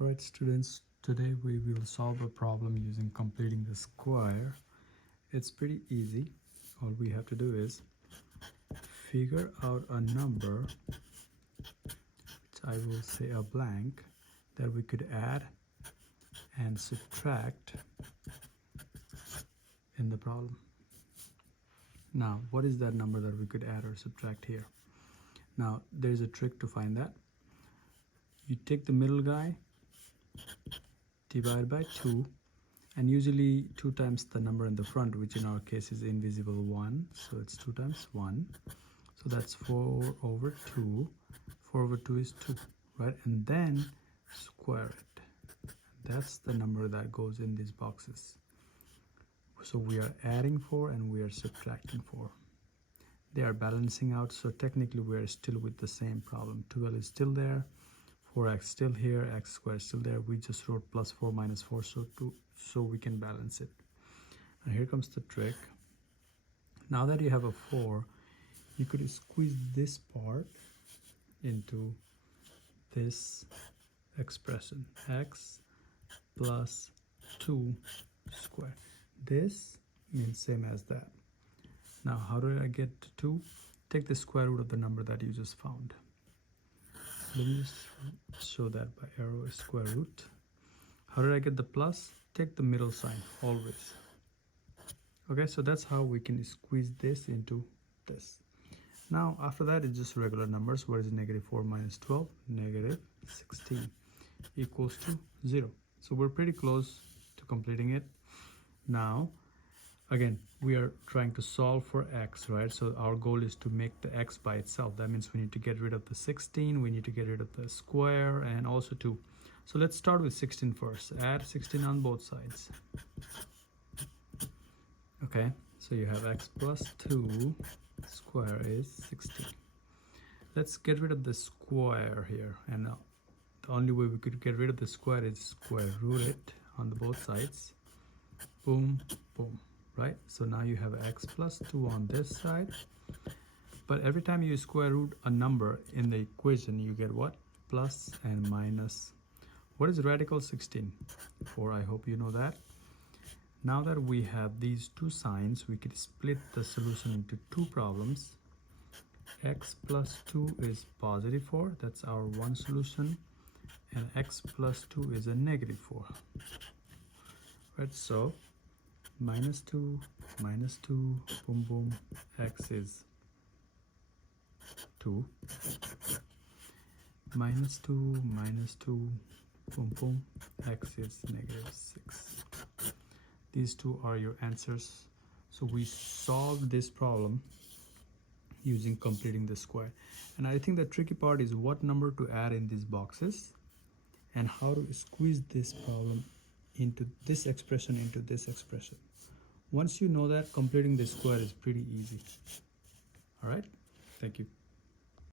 Alright students, today we will solve a problem using completing the square. It's pretty easy. All we have to do is figure out a number, which I will say a blank, that we could add and subtract in the problem. Now, what is that number that we could add or subtract here? Now, there's a trick to find that. You take the middle guy, divide by 2, and usually 2 times the number in the front, which in our case is invisible 1, so it's 2 times 1, so that's 4 over 2. 4 over 2 is 2, right? And then square it. That's the number that goes in these boxes. So we are adding 4 and we are subtracting 4. They are balancing out, so technically we are still with the same problem. 12 is still there, 4x still here, x squared still there. We just wrote plus 4 minus 4, so we can balance it. And here comes the trick. Now that you have a 4, you could squeeze this part into this expression, x plus 2 squared. This means same as that. Now how did I get to 2? Take the square root of the number that you just found. Let me just show that by arrow, square root. How did I get the plus? Take the middle sign always. Okay, so that's how we can squeeze this into this. Now after that, it's just regular numbers. What is negative 4 minus 12? Negative 16 equals to 0. So we're pretty close to completing it. Now again, we are trying to solve for x, right? So our goal is to make the x by itself. That means we need to get rid of the 16, we need to get rid of the square, and also 2. So let's start with 16 first. Add 16 on both sides. Okay, so you have x plus 2 square is 16. Let's get rid of the square here, and the only way we could get rid of the square is square root it on the both sides. Boom, boom. Right, so now you have x plus 2 on this side, but every time you square root a number in the equation, you get what? Plus and minus. What is radical 16? 4. I hope you know that. Now that we have these two signs, we could split the solution into two problems. X plus 2 is positive 4, that's our one solution, and x plus 2 is a negative 4. Right, so minus 2, boom, boom, x is 2. Minus 2, boom, boom, x is negative 6. These two are your answers. So we solved this problem using completing the square. And I think the tricky part is what number to add in these boxes and how to squeeze this problem into this expression into this expression. Once you know that, completing the square is pretty easy. All right, thank you.